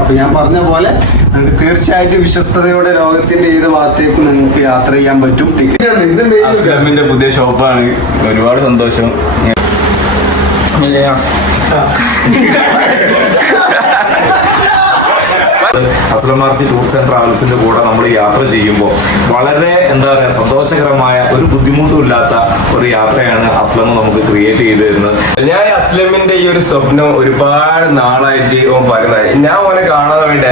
അപ്പൊ ഞാൻ പറഞ്ഞ പോലെ നിങ്ങൾക്ക് തീർച്ചയായിട്ടും വിശ്വസ്തയോടെ ലോകത്തിന്റെ ഏത് ഭാഗത്തേക്കും നിങ്ങൾക്ക് യാത്ര ചെയ്യാൻ പറ്റും. ടിക്കറ്റ് പുതിയ ഷോപ്പാണ്. ഒരുപാട് സന്തോഷം. അസ്ലം മാർസി ടൂർസ് ആൻഡ് ട്രാവൽസിന്റെ കൂടെ നമ്മൾ യാത്ര ചെയ്യുമ്പോൾ വളരെ എന്താ പറയുക സന്തോഷകരമായ ഒരു ബുദ്ധിമുട്ടും ഇല്ലാത്ത ഒരു യാത്രയാണ് അസ്ലം നമുക്ക് ക്രിയേറ്റ് ചെയ്ത് തരുന്നത് ഞാൻ അസ്ലമിന്റെ ഈ ഒരു സ്വപ്നം ഒരുപാട് നാളായിട്ട് ഓൻ പറയുന്നത്. ഞാൻ ഓനെ കാണാൻ വേണ്ടി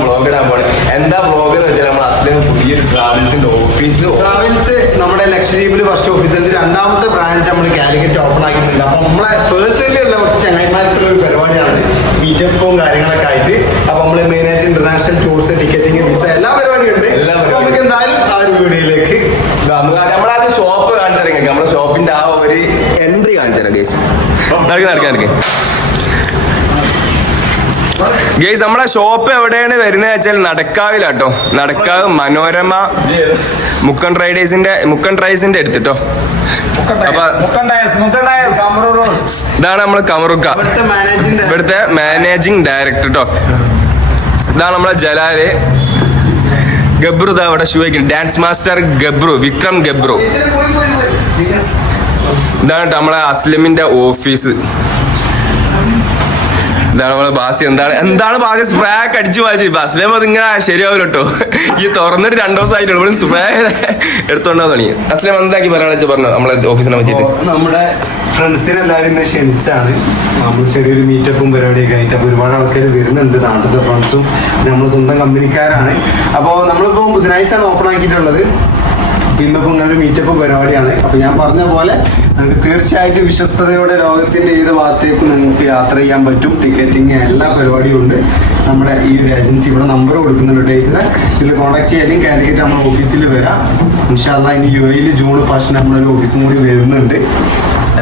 മാസത്തിന് പോണെ ഇടാൻ പോണേ. എന്താ ബ്ലോഗ് എന്ന് വെച്ചാൽ നമ്മൾ അസ്ലിം പുതിയൊരു ട്രാവൽസിന്റെ ഓഫീസ് ട്രാവൽസ് നമ്മുടെ ലക്ഷദ്വീപിൽ ഫസ്റ്റ് ഓഫീസിൽ രണ്ടാമത്തെ ബ്രാഞ്ച് നമ്മൾ കാലിക്കറ്റ് ഓപ്പൺ ആക്കിയിട്ടുണ്ട്. അപ്പൊ നമ്മളെ പേഴ്സണലി ഉള്ള കുറച്ച് ചങ്ങായിമാർക്കുള്ള ഒരു പരിപാടിയാണ് മീറ്റപ്പും കാര്യങ്ങളൊക്കെ ആയിട്ട്. അപ്പൊ നമ്മൾ മെയിൻ ആയിട്ട് ഇന്റർനാഷണൽ ടൂർസ് ടിക്കറ്റിംഗ് വിസ എല്ലാ പരിപാടിയും ഉണ്ട്. നമുക്ക് എന്തായാലും ആ ഒരു വീഡിയോയിലേക്ക് നമ്മളാദ്യം ഷോപ്പ് കാണിച്ചിറങ്ങി നമ്മുടെ ഷോപ്പിന്റെ ആ ഒരു എൻട്രി കാണിച്ചിറങ്ങി നടക്കാൻ നടക്കി നടക്കി നടക്കി. ഗേസ് നമ്മളെ ഷോപ്പ് എവിടെയാണ് വരുന്നത് വെച്ചാൽ നടക്കാവിലാട്ടോ. നടക്കാവ് മനോരമ മുക്കൻ റൈഡേഴ്സിന്റെ മുക്കൻ റൈഡേഴ്സിന്റെ അടുത്തിട്ടോ. അപ്പൊ ഇതാണ് നമ്മൾ കമറുക്ക. ഇവിടുത്തെ മാനേജിംഗ് ഇവിടുത്തെ മാനേജിങ് ഡയറക്ടർ കേട്ടോ ഇതാണ് നമ്മളെ ജലാൽ. ഗബ്രു ഇതാ അവിടെ shoe dance master Gabru Vikram Gabru. ഇതാണ് നമ്മളെ അസ്ലമിന്റെ ഓഫീസ് ഇതാണ് നമ്മളെ ബാസി. എന്താണ്? എന്താണ് ബാസി? സ്പ്രേ അടിച്ചു മാറ്റി. അത് ഇങ്ങനെ ശരിയാവില്ല കേട്ടോ. ഈ തുറന്നിട്ട് രണ്ടു ദിവസം ആയിട്ട് സ്പ്രേ എടുത്തോണ്ടാ തുടങ്ങി അസ്ലം എന്താക്കി പറയാൻ വെച്ചാൽ പറഞ്ഞു? നമ്മളെ ഓഫീസിനെ പറ്റിയിട്ട്. നമ്മുടെ ഫ്രണ്ട്സിനെ എല്ലാവരും ഇന്ന് ക്ഷണിച്ചാണ്. നമ്മൾ ചെറിയൊരു മീറ്റപ്പും പരിപാടിയൊക്കെ ആയിട്ട് അപ്പോൾ ഒരുപാട് ആൾക്കാർ വരുന്നുണ്ട് നാട്ടിലത്തെ ഫ്രണ്ട്സും നമ്മൾ സ്വന്തം കമ്പനിക്കാരാണ് അപ്പോൾ നമ്മളിപ്പോൾ ബുധനാഴ്ചയാണ് ഓപ്പൺ ആക്കിയിട്ടുള്ളത്. ഇന്നിപ്പോൾ ഇങ്ങനെ ഒരു മീറ്റപ്പ് പരിപാടിയാണ്. അപ്പോൾ ഞാൻ പറഞ്ഞ പോലെ നിങ്ങൾക്ക് തീർച്ചയായിട്ടും വിശ്വസ്തയോടെ ലോകത്തിന്റെ ഏത് ഭാഗത്തേക്കും നിങ്ങൾക്ക് യാത്ര ചെയ്യാൻ പറ്റും. ടിക്കറ്റിങ് എല്ലാ പരിപാടിയും ഉണ്ട്. നമ്മുടെ ഈ ഒരു ഏജൻസി ഇവിടെ നമ്പർ കൊടുക്കുന്നുണ്ട് ഡേയ്സിന് ഇതിൽ കോൺടാക്ട് ചെയ്യാനും കാലിക്കറ്റ് നമ്മുടെ ഓഫീസിൽ വരാം. ഇൻഷാല്ല ഇനി യു എയിൽ ജൂൺ ഫസ്റ്റ് നമ്മളൊരു ഓഫീസും കൂടി വരുന്നുണ്ട്.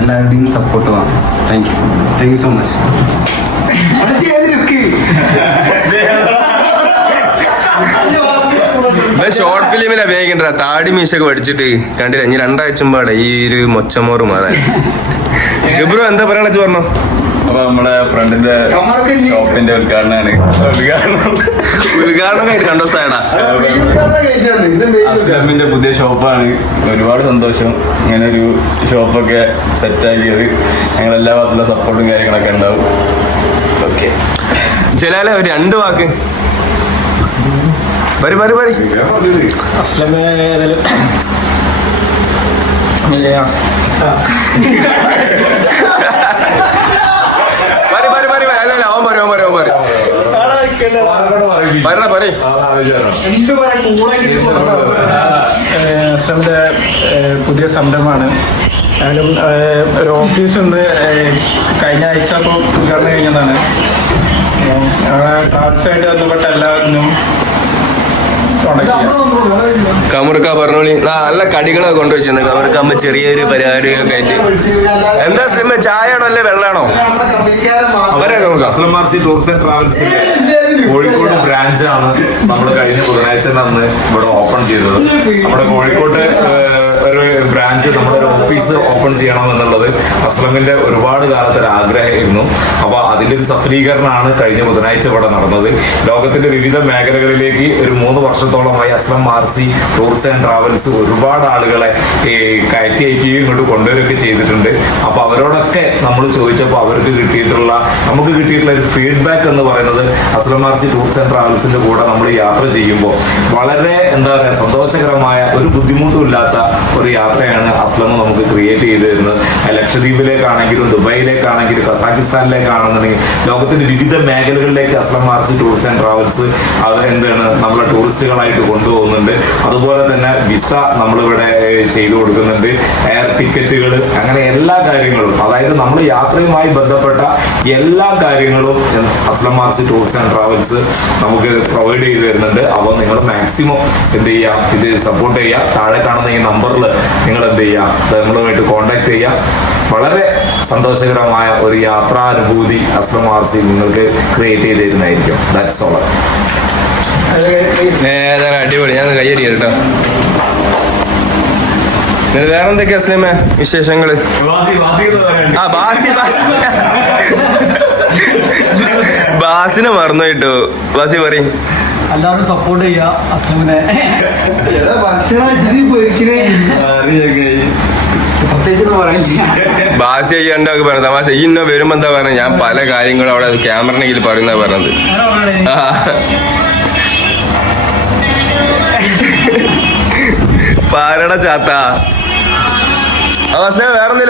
എല്ലാവരുടെയും സപ്പോർട്ട് വേണം. Thank you thank you so much short ഫിലിമിലെ അഭിനയിക്കണ്ട താടി മീശൊക്കെ പഠിച്ചിട്ട് കണ്ടില്ല? ഇനി രണ്ടാഴ്ച മുമ്പാടെ ഈ ഒരു മൊച്ചമോറ് മാറാൻ. ഗബ്രു എന്താ പറയണ പറഞ്ഞു? അപ്പൊ നമ്മുടെ ഫ്രണ്ടിന്റെ ഷോപ്പിന്റെ ഉദ്ഘാടനമാണ്. ഉദ്ഘാടനം. ഉദ്ഘാടനം ദിവസമായടാ അസ്ലമിന്റെ പുതിയ ഷോപ്പാണ്. ഒരുപാട് സന്തോഷം. ഇങ്ങനെ ഒരു ഷോപ്പൊക്കെ സെറ്റാക്കിയത്. ഞങ്ങൾ എല്ലാ ഭാഗത്തുള്ള സപ്പോർട്ടും കാര്യങ്ങളൊക്കെ ഉണ്ടാവും. ഓക്കെ. ചിലാലെ ഒരു രണ്ട് വാക്ക്. വരി വരി വരി. വരി വരി വരി. അല്ല അല്ല അവൻ പറയും അവൻ പറയും അവൻ പറയും പറയണ പറയും എസ്എമ്മിന്റെ പുതിയ സംരംഭമാണ്. ഞാനും ഒരു ഓഫീസ് ഉണ്ട് കഴിഞ്ഞ ആഴ്ച ഇപ്പോൾ ഉദ്ഘാടനം കഴിഞ്ഞതാണ്. അപ്പോൾ ട്രാവൽസായിട്ട് ബന്ധപ്പെട്ട എല്ലാവരും കമുറുക്ക പറഞ്ഞോളി. നല്ല കടികളൊക്കെ കൊണ്ടുവച്ചിരുന്നു. കമുറുക്കാകുമ്പോ ചെറിയൊരു പരിപാടിയൊക്കെ ആയിട്ട്. എന്താ സ്ലിം? ചായ ആണോ അല്ലെ വെള്ളാണോ? അവരെ ടൂർസ് ട്രാവൽസിന്റെ കോഴിക്കോട് ബ്രാഞ്ച് ആണ് നമ്മൾ കഴിഞ്ഞ ബുധനാഴ്ച അന്ന് ഇവിടെ ഓപ്പൺ ചെയ്തത്. നമ്മുടെ കോഴിക്കോട്ട് ഒരു ബ്രാഞ്ച് നമ്മുടെ ഒരു ഓഫീസ് ഓപ്പൺ ചെയ്യണം എന്നുള്ളത് അസ്ലമിന്റെ ഒരുപാട് കാലത്തെ ഒരു ആഗ്രഹമായിരുന്നു. അപ്പോൾ അതിന്റെ ഒരു സഫലീകരണമാണ് കഴിഞ്ഞ ബുധനാഴ്ച ഇവിടെ നടന്നത്. ലോകത്തിന്റെ വിവിധ മേഖലകളിലേക്ക് ഒരു മൂന്ന് വർഷത്തോളമായി Aslam Maxy tours and travels ഒരുപാട് ആളുകളെ കയറ്റി അയക്കുകയും ഇങ്ങോട്ട് കൊണ്ടുവരികയൊക്കെ ചെയ്തിട്ടുണ്ട്. അപ്പോൾ അവരോടൊക്കെ നമ്മൾ ചോദിച്ചപ്പോൾ അവർക്ക് കിട്ടിയിട്ടുള്ള നമുക്ക് കിട്ടിയിട്ടുള്ള ഒരു ഫീഡ്ബാക്ക് എന്ന് പറയുന്നത് അസ്ലം മാർസി ടൂർസ് ആൻഡ് ട്രാവൽസിന്റെ കൂടെ നമ്മൾ യാത്ര ചെയ്യുമ്പോൾ വളരെ എന്താ പറയുക സന്തോഷകരമായ ഒരു ബുദ്ധിമുട്ടും ഇല്ലാത്ത ഒരു യാത്രയാണ് അസ്ലം നമുക്ക് ക്രിയേറ്റ് ചെയ്തു തരുന്നത് ലക്ഷദ്വീപിലേക്കാണെങ്കിലും ദുബായിലേക്കാണെങ്കിലും കസാഖിസ്ഥാനിലേക്കാണെന്നുണ്ടെങ്കിൽ ലോകത്തിന്റെ വിവിധ മേഖലകളിലേക്ക് Aslam march tourist and travels അത് എന്താണ് നമ്മളെ ടൂറിസ്റ്റുകളായിട്ട് കൊണ്ടുപോകുന്നുണ്ട്. അതുപോലെ തന്നെ വിസ നമ്മളിവിടെ ചെയ്തു കൊടുക്കുന്നുണ്ട്. എയർ ടിക്കറ്റുകൾ അങ്ങനെ എല്ലാ കാര്യങ്ങളും. അതായത് നമ്മൾ യാത്രയുമായി ബന്ധപ്പെട്ട എല്ലാ കാര്യങ്ങളും Aslam march tourist and travels നമുക്ക് പ്രൊവൈഡ് ചെയ്ത് തരുന്നുണ്ട്. അപ്പോൾ നിങ്ങൾ മാക്സിമം എന്ത് ചെയ്യുക? ഇത് സപ്പോർട്ട് ചെയ്യുക. താഴെ കാണുന്ന ഈ നമ്പറിൽ നിങ്ങൾ എന്ത് ചെയ്യാം നമ്മളുമായിട്ട് കോണ്ടാക്ട് ചെയ്യുക വളരെ സന്തോഷകരമായ ഒരു യാത്രാനുഭൂതി അസ്ലം ആർസി നിങ്ങൾക്ക് ക്രിയേറ്റ് ചെയ്ത് തരുന്നതായിരിക്കും ദാറ്റ്സ് ഓൾ അടിപൊളി. ഞാൻ കൈയടി കേട്ടോ. വേറെ എന്തൊക്കെയാ അസ്ലമേ വിശേഷങ്ങൾ? ആ ബാസി ബാസി ബാസിനെ മറന്നു കേട്ടോ. ബാസി പറയും. എല്ലാവരും സപ്പോർട്ട് ചെയ്യുക അസ്ലമിനെ. ബാസി അയ്യാണ്ടൊക്കെ പറഞ്ഞു തമാശ ഈ ഇന്ന വരുമ്പോ എന്താ പറയുക ഞാൻ പല കാര്യങ്ങളും അവിടെ ക്യാമറയുടെ പറയുന്ന പറഞ്ഞത്. പാരട ചാത്ത.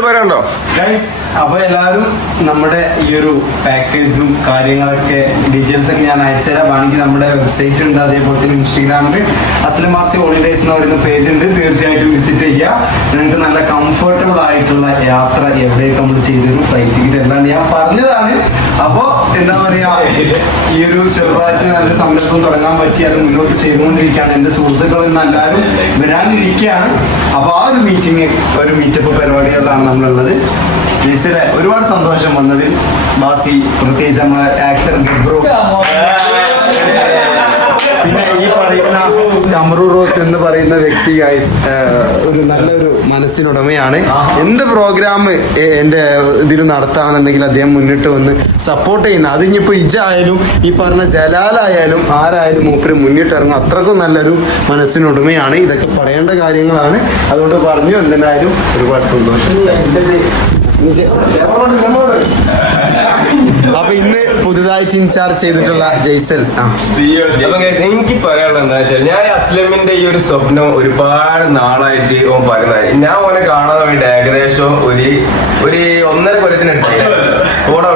പറയാനുണ്ടോ? അപ്പൊ എല്ലാവരും നമ്മുടെ ഈ ഒരു പാക്കേജും കാര്യങ്ങളൊക്കെ ഡീറ്റെയിൽസ് ഒക്കെ ഞാൻ അയച്ചുതരാം വേണമെങ്കിൽ നമ്മുടെ വെബ്സൈറ്റ് ഉണ്ട് അതേപോലെ തന്നെ ഇൻസ്റ്റഗ്രാമിൽ അസ്ലം മാർസി ഹോളിഡേസ് എന്ന് പറയുന്ന പേജ് ഉണ്ട്. തീർച്ചയായിട്ടും വിസിറ്റ് ചെയ്യുക നിങ്ങൾക്ക് നല്ല കംഫർട്ടബിൾ ആയിട്ടുള്ള യാത്ര എവിടെയൊക്കെ നമ്മൾ ചെയ്തൊരു ഫ്ലൈറ്റ് ടിക്കറ്റ് എല്ലാം ഞാൻ പറഞ്ഞതാണ്. അപ്പോ എന്താ പറയാ ഈ ഒരു ചെറുപ്രായത്തിൽ നല്ല സംരംഭം തുടങ്ങാൻ പറ്റി അത് മുന്നോട്ട് ചെയ്തുകൊണ്ടിരിക്കുകയാണ് എന്റെ സുഹൃത്തുക്കൾ ഇന്ന് എല്ലാവരും വരാനിരിക്കുകയാണ്. അപ്പൊ ആ ഒരു മീറ്റിംഗ് ഒരു മീറ്റപ്പ് പരിപാടികളിലാണ് നമ്മളുള്ളത്. ഒരുപാട് സന്തോഷം വന്നതിൽ ബാസി പ്രത്യേകിച്ച് നമ്മളെ ആക്ടർ ഗബ്രു. കമറു റോസ് എന്ന് പറയുന്ന വ്യക്തി ഗൈസ് ഒരു നല്ലൊരു മനസ്സിനുടമയാണ് എന്ത് പ്രോഗ്രാം എന്റെ ഇതിൽ നടത്താണെന്നുണ്ടെങ്കിൽ അദ്ദേഹം മുന്നിട്ട് വന്ന് സപ്പോർട്ട് ചെയ്യുന്ന അത് ഇനിയിപ്പോൾ ഇജായാലും ഈ പറഞ്ഞ ജലാലായാലും ആരായാലും മൂപ്പര് മുന്നിട്ടിറങ്ങും അത്രക്കും നല്ലൊരു മനസ്സിനുടമയാണ് ഇതൊക്കെ പറയേണ്ട കാര്യങ്ങളാണ് അതുകൊണ്ട് പറഞ്ഞു എന്തിനായാലും ഒരുപാട് സന്തോഷം അപ്പൊ ഇന്ന് പുതുതായിട്ട് ഇൻചാർജ് ചെയ്തിട്ടുള്ള ജയ്സൽ. എനിക്ക് പറയാനുള്ളത് എന്താ വെച്ചാൽ ഞാൻ അസ്ലമിന്റെ ഈ ഒരു സ്വപ്നം ഒരുപാട് നാളായിട്ട് ഓൻ പറയുന്നത്. ഞാൻ ഓനെ കാണാൻ വേണ്ടി ഏകദേശം ഒരു ഒരു ഒന്നര കൊല്ലത്തിനെടുത്തായി ഓടെ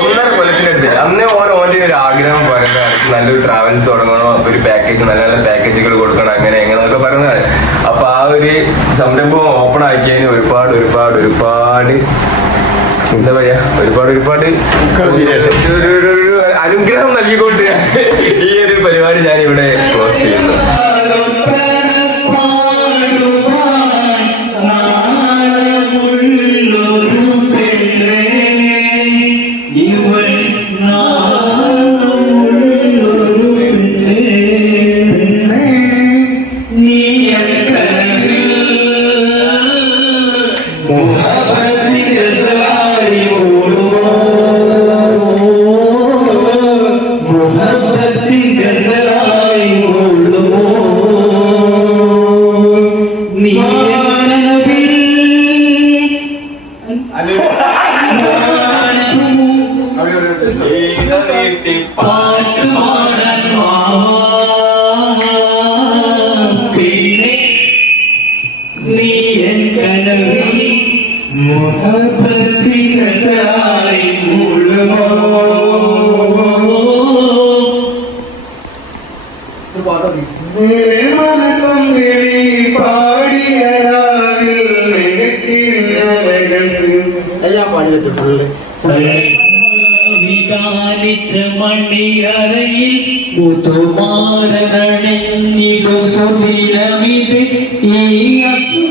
ഒന്നര കൊല്ലത്തിനെടുത്ത് അന്നേ ഓൻ ഓന്റെ ഒരു ആഗ്രഹം പറയുന്നതാണ് നല്ലൊരു ട്രാവൽസ് തുടങ്ങണോ. ഒരു പാക്കേജ് നല്ല നല്ല പാക്കേജുകൾ കൊടുക്കണം. അങ്ങനെ എങ്ങനെയൊക്കെ പറയുന്നതാണ്. അപ്പൊ ആ ഒരു സംരംഭം ഓപ്പൺ ആക്കിയതിന് ഒരുപാട് ഒരുപാട് ഒരുപാട് എന്താ പറയാ? ഒരുപാട് ഒരുപാട് ഒരു- ഒരു- ഒരു- ഒരു അനുഗ്രഹം നൽകിക്കൊണ്ട് ഈ ഒരു പരിപാടി ഞാൻ ഇവിടെ ക്ലോസ് ചെയ്യുന്നു. Hurry up, hurry up, hurry up. വികാരിച്ച മണിയറയിൽ മുതുമാരണിഞ്ഞിടു സുദിനമിത് ഈ അസുരസുരഭിയതിൽ